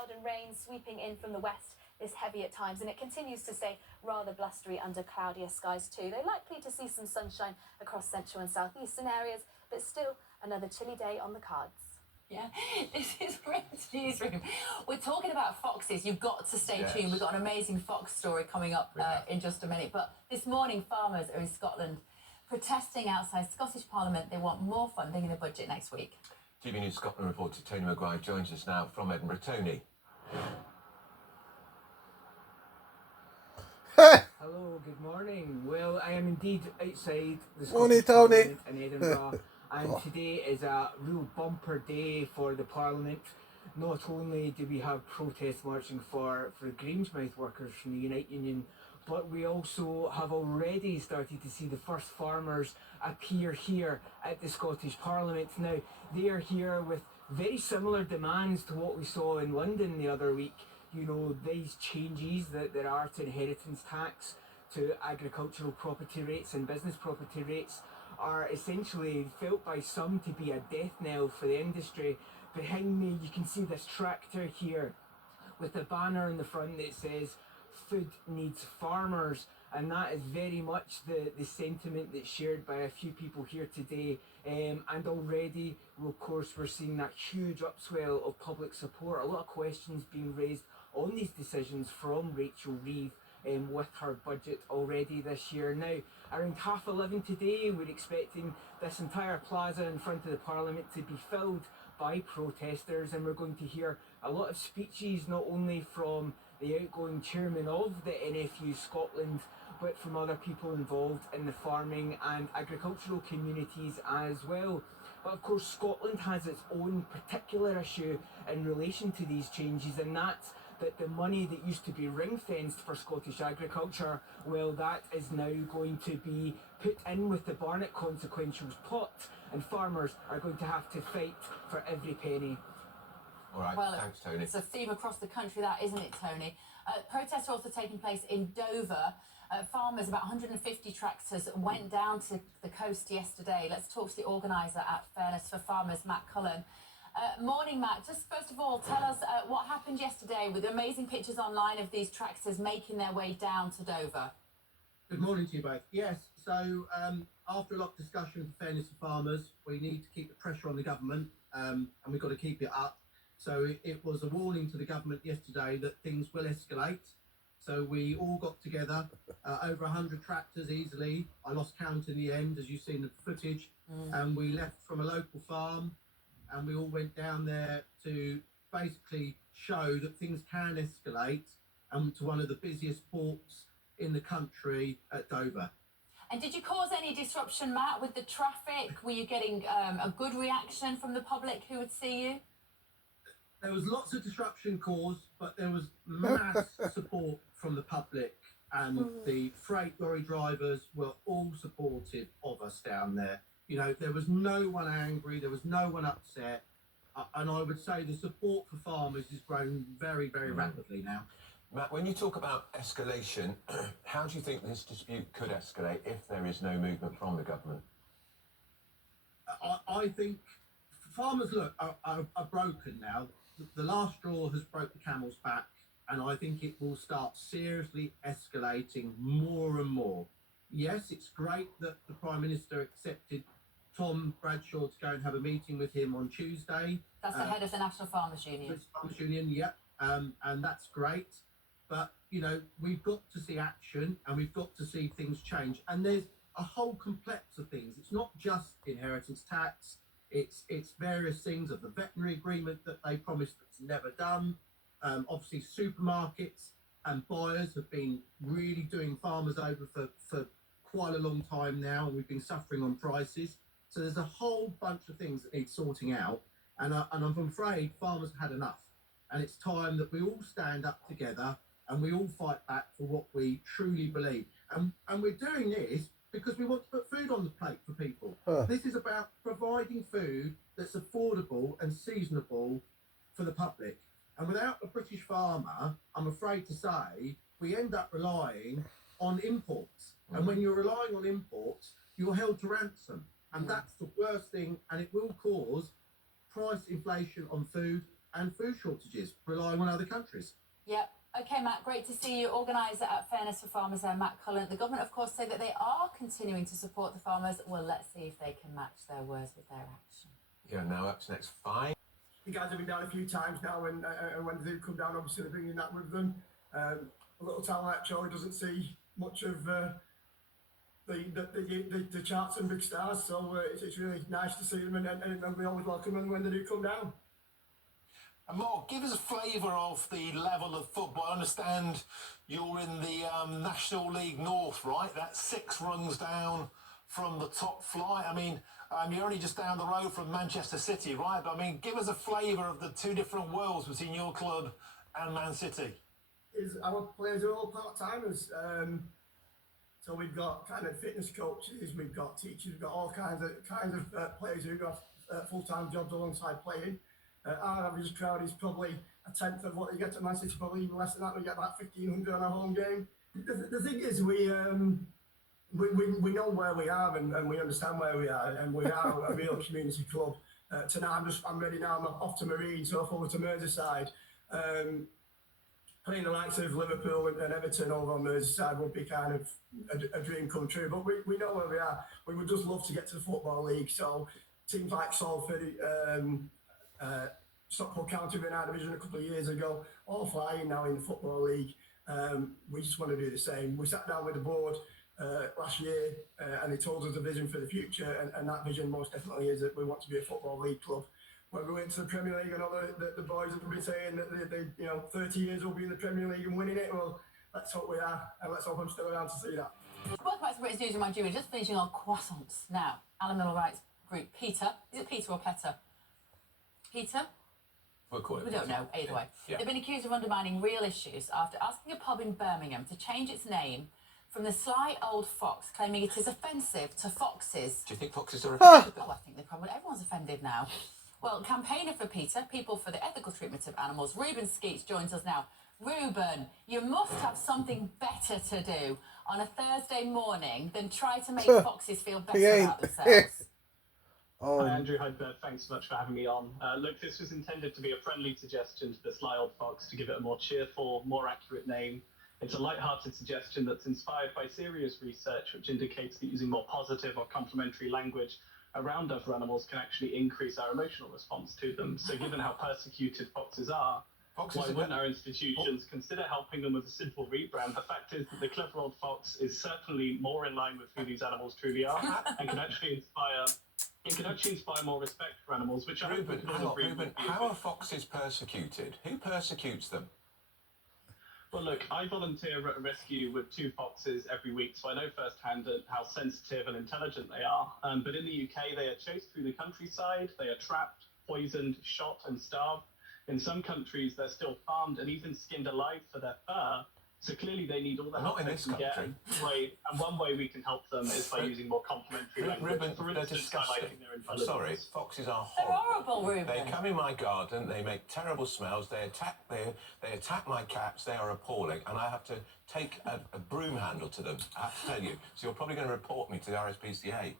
cloud and rain sweeping in from the west is heavy at times, and it continues to stay rather blustery under cloudier skies too. They're likely to see some sunshine across central and southeastern areas, but still another chilly day on the cards. Yeah, this is Rent's Newsroom. We're talking about foxes. You've got to stay tuned. We've got an amazing fox story coming up in just a minute. But this morning, farmers are in Scotland protesting outside Scottish Parliament. They want more funding in the budget next week. TV News Scotland reporter Tony Maguire joins us now from Edinburgh. Tony. Hello, good morning. Well, I am indeed outside the Scottish Parliament in Edinburgh. And today is a real bumper day for the Parliament. Not only do we have protests marching for Grangemouth workers from the Unite Union, but we also have already started to see the first farmers appear here at the Scottish Parliament. Now, they are here with very similar demands to what we saw in London the other week. You know, these changes that there are to inheritance tax, to agricultural property rates and business property rates are essentially felt by some to be a death knell for the industry. Behind me you can see this tractor here with a banner in the front that says "Food needs farmers," and that is very much the sentiment that's shared by a few people here today. And already, of course, we're seeing that huge upswell of public support. A lot of questions being raised on these decisions from Rachel Reeve with her budget already this year. Now, around 11:30 today, we're expecting this entire plaza in front of the Parliament to be filled by protesters, and we're going to hear a lot of speeches, not only from the outgoing chairman of the NFU Scotland, but from other people involved in the farming and agricultural communities as well. But of course, Scotland has its own particular issue in relation to these changes, and that's that the money that used to be ring-fenced for Scottish agriculture, well, that is now going to be put in with the Barnett consequentials pot, and farmers are going to have to fight for every penny. All right, well, thanks, Tony. It's a theme across the country, that, isn't it, Tony? Protests are also taking place in Dover. Farmers, about 150 tractors, went down to the coast yesterday. Let's talk to the organiser at Fairness for Farmers, Matt Cullen. Morning, Matt. Just first of all, tell us what happened yesterday with amazing pictures online of these tractors making their way down to Dover. Good morning to you both. Yes, so after a lot of discussion with Fairness for Farmers, we need to keep the pressure on the government and we've got to keep it up. So it was a warning to the government yesterday that things will escalate. So we all got together, over 100 tractors easily. I lost count in the end, as you've seen the footage, and we left from a local farm and we all went down there to basically show that things can escalate to one of the busiest ports in the country at Dover. And did you cause any disruption, Matt, with the traffic? Were you getting a good reaction from the public who would see you? There was lots of disruption caused, but there was mass support from the public, and the freight lorry drivers were all supportive of us down there. You know, there was no one angry, there was no one upset, and I would say the support for farmers has grown very, very rapidly now. Matt, when you talk about escalation, how do you think this dispute could escalate if there is no movement from the government? I think farmers, look, are broken now. The last straw has broke the camel's back, and I think it will start seriously escalating more and more. Yes, it's great that the Prime Minister accepted Tom Bradshaw to go and have a meeting with him on Tuesday. That's the head of the National Farmers Union. Farmers Union, yeah, and that's great. But, you know, we've got to see action and we've got to see things change. And there's a whole complex of things. It's not just inheritance tax. It's various things of the veterinary agreement that they promised that's never done. Obviously, supermarkets and buyers have been really doing farmers over for quite a long time now, and we've been suffering on prices. So there's a whole bunch of things that need sorting out, and I'm afraid farmers have had enough. And it's time that we all stand up together and we all fight back for what we truly believe. And we're doing this because we want to put food on the plate for people. This is about providing food that's affordable and seasonable for the public. And without a British farmer, I'm afraid to say, we end up relying on imports. And when you're relying on imports, you're held to ransom. And that's the worst thing, and it will cause price inflation on food, and food shortages, relying on other countries. Yep. Okay, Matt, great to see you. Organiser at Fairness for Farmers there, Matt Cullen. The government, of course, say that they are continuing to support the farmers. Well, let's see if they can match their words with their action. Yeah, now up to next 5. You guys have been down a few times now, and when they do come down, obviously they're bringing that with them. A little town like Chorley doesn't see much of the charts and big stars, so it's really nice to see them, and we always welcome them when they do come down. And Mark, give us a flavour of the level of football. I understand you're in the National League North, right? That's 6 rungs down from the top flight. I mean, you're only just down the road from Manchester City, right? But I mean, give us a flavour of the 2 different worlds between your club and Man City. Our players are all part-timers. So we've got kind of fitness coaches, we've got teachers, we've got all kinds of players who've got full-time jobs alongside playing. Our average crowd is probably a tenth of what you get at Man City, probably even less than that. We get about 1,500 on our home game. The thing is, we know where we are, and we understand where we are, and we are a real community club. Tonight I'm ready now. I'm off to Marine, so off over to Merseyside. Playing the likes of Liverpool and Everton over on Merseyside would be kind of a dream come true. But we know where we are. We would just love to get to the Football League. So teams like Salford, Stockport County were in our division a couple of years ago, all flying now in the Football League. We just want to do the same. We sat down with the board last year and they told us a vision for the future, and that vision most definitely is that we want to be a Football League club. When we went to the Premier League, and all the boys have been saying that they 30 years will be in the Premier League and winning it. Well, let's hope we are, and let's hope I'm still around to see that. Welcome back to British News, mind you. We're just finishing on croissants now. Animal rights group Peter. Is it Peter or Petter? Peter? We'll call it. We don't know, either way. Yeah. They've been accused of undermining real issues after asking a pub in Birmingham to change its name from the Sly Old Fox, claiming it is offensive to foxes. Do you think foxes are offended? Oh, I think they probably everyone's offended now. Well, campaigner for Peter, People for the Ethical Treatment of Animals, Reuben Skeets joins us now. Reuben, you must have something better to do on a Thursday morning than try to make foxes feel better about themselves. Hi Andrew, thanks so much for having me on. Look, this was intended to be a friendly suggestion to the Sly Old Fox to give it a more cheerful, more accurate name. It's a light-hearted suggestion that's inspired by serious research which indicates that using more positive or complimentary language around other animals can actually increase our emotional response to them. So given how persecuted foxes are, why wouldn't our institutions consider helping them with a simple rebrand? The fact is that the clever old fox is certainly more in line with who these animals truly are and can actually inspire more respect for animals, which I Reuben, how are foxes persecuted? Who persecutes them? Well, look, I volunteer at a rescue with 2 foxes every week, so I know firsthand how sensitive and intelligent they are. But in the UK, they are chased through the countryside, they are trapped, poisoned, shot and starved. In some countries, they're still farmed and even skinned alive for their fur. So clearly they need all the help they can get. And one way we can help them is by using more complimentary language. For instance, highlighting their intelligence. Sorry, foxes are They're horrible. horrible, Reuben. They come in my garden, they make terrible smells, they attack my cats, they are appalling, and I have to take a broom handle to them, I have to tell you. So you're probably going to report me to the RSPCA.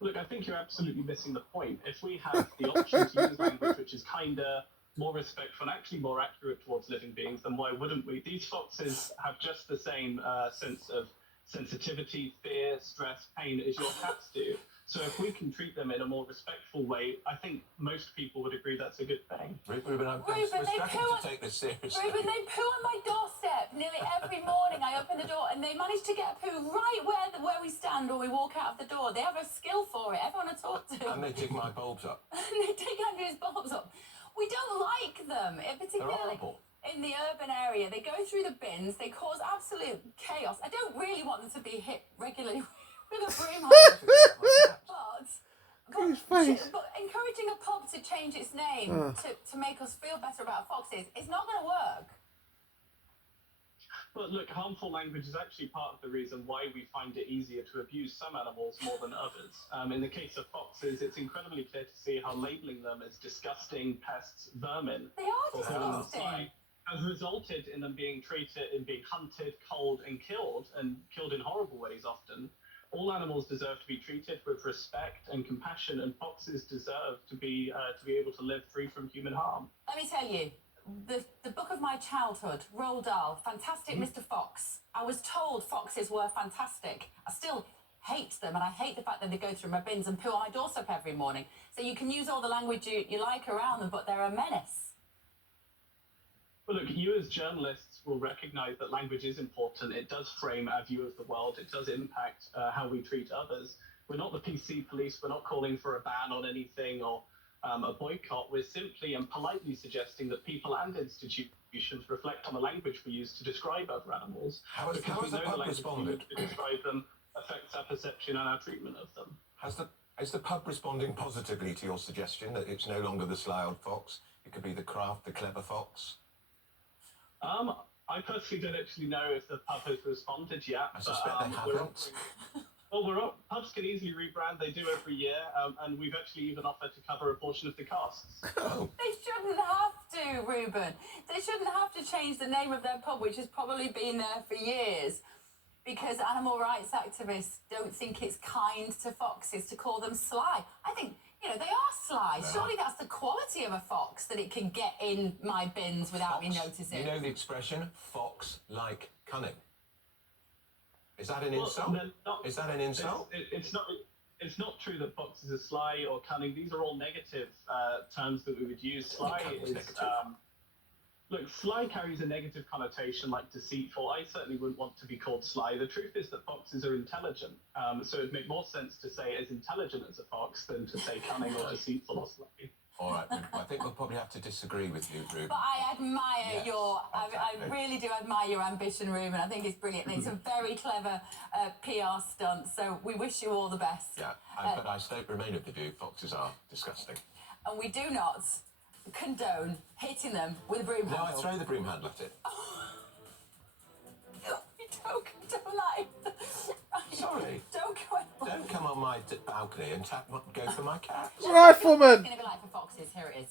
Look, I think you're absolutely missing the point. If we have the option to use language which is kinder, more respectful and actually more accurate towards living beings, then why wouldn't we? These foxes have just the same sense of sensitivity, fear, stress, pain as your cats do. So if we can treat them in a more respectful way, I think most people would agree that's a good thing. Reuben, we're struggling to take this seriously. Reuben, they poo on my doorstep nearly every morning. I open the door and they manage to get a poo right where we stand or we walk out of the door. They have a skill for it. Everyone I talk to. And they dig my bulbs up. They dig Andrew's bulbs up. We don't like them, particularly in the urban area. They go through the bins. They cause absolute chaos. I don't really want them to be hit regularly with a broom handle. But encouraging a pub to change its name to make us feel better about foxes is not going to work. But look, harmful language is actually part of the reason why we find it easier to abuse some animals more than others. In the case of foxes, it's incredibly clear to see how labeling them as disgusting pests, vermin, they are disgusting, has resulted in them being hunted, culled and killed in horrible ways often. all animals deserve to be treated with respect and compassion, and foxes deserve to be able to live free from human harm. Let me tell you, the book of my childhood, Roald Dahl, Fantastic Mr. Fox. I was told foxes were fantastic. I still hate them, and I hate the fact that they go through my bins and poo on my doorstep every morning. So you can use all the language you like around them, but they're a menace. Well, look, you as journalists will recognise that language is important. It does frame our view of the world. It does impact how we treat others. We're not the PC police. We're not calling for a ban on anything or a boycott. We're simply and politely suggesting that people and institutions reflect on the language we use to describe other animals. How has the pub responded? To describe them affects our perception and our treatment of them. Is the pub responding positively to your suggestion that it's no longer the sly old fox? It could be the craft, the clever fox? I personally don't actually know if the pub has responded yet. I suspect they haven't. Pubs can easily rebrand. They do every year, and we've actually even offered to cover a portion of the costs. Oh. They shouldn't have to, Ruben. They shouldn't have to change the name of their pub, which has probably been there for years, because animal rights activists don't think it's kind to foxes to call them sly. I think, they are sly. No. Surely that's the quality of a fox, that it can get in my bins without me noticing. You know the expression, fox like cunning? Is that an insult? Is that an insult? It's not true that foxes are sly or cunning. These are all negative terms that we would use. Sly is look, sly carries a negative connotation like deceitful. I certainly wouldn't want to be called sly. The truth is that foxes are intelligent. So it'd make more sense to say as intelligent as a fox than to say cunning or deceitful or sly. All right, I think we'll probably have to disagree with you, Ruben. But I admire I really do admire your ambition, Ruben. I think it's brilliant. It's a very clever PR stunt, so we wish you all the best. Yeah, but I remain of the view foxes are disgusting. And we do not condone hitting them with a broom handle. No, I throw the broom handle at it. You don't condone that. Sorry. Don't come on my balcony and go for my cats. Rifleman! It's going to be like for foxes. Here it is.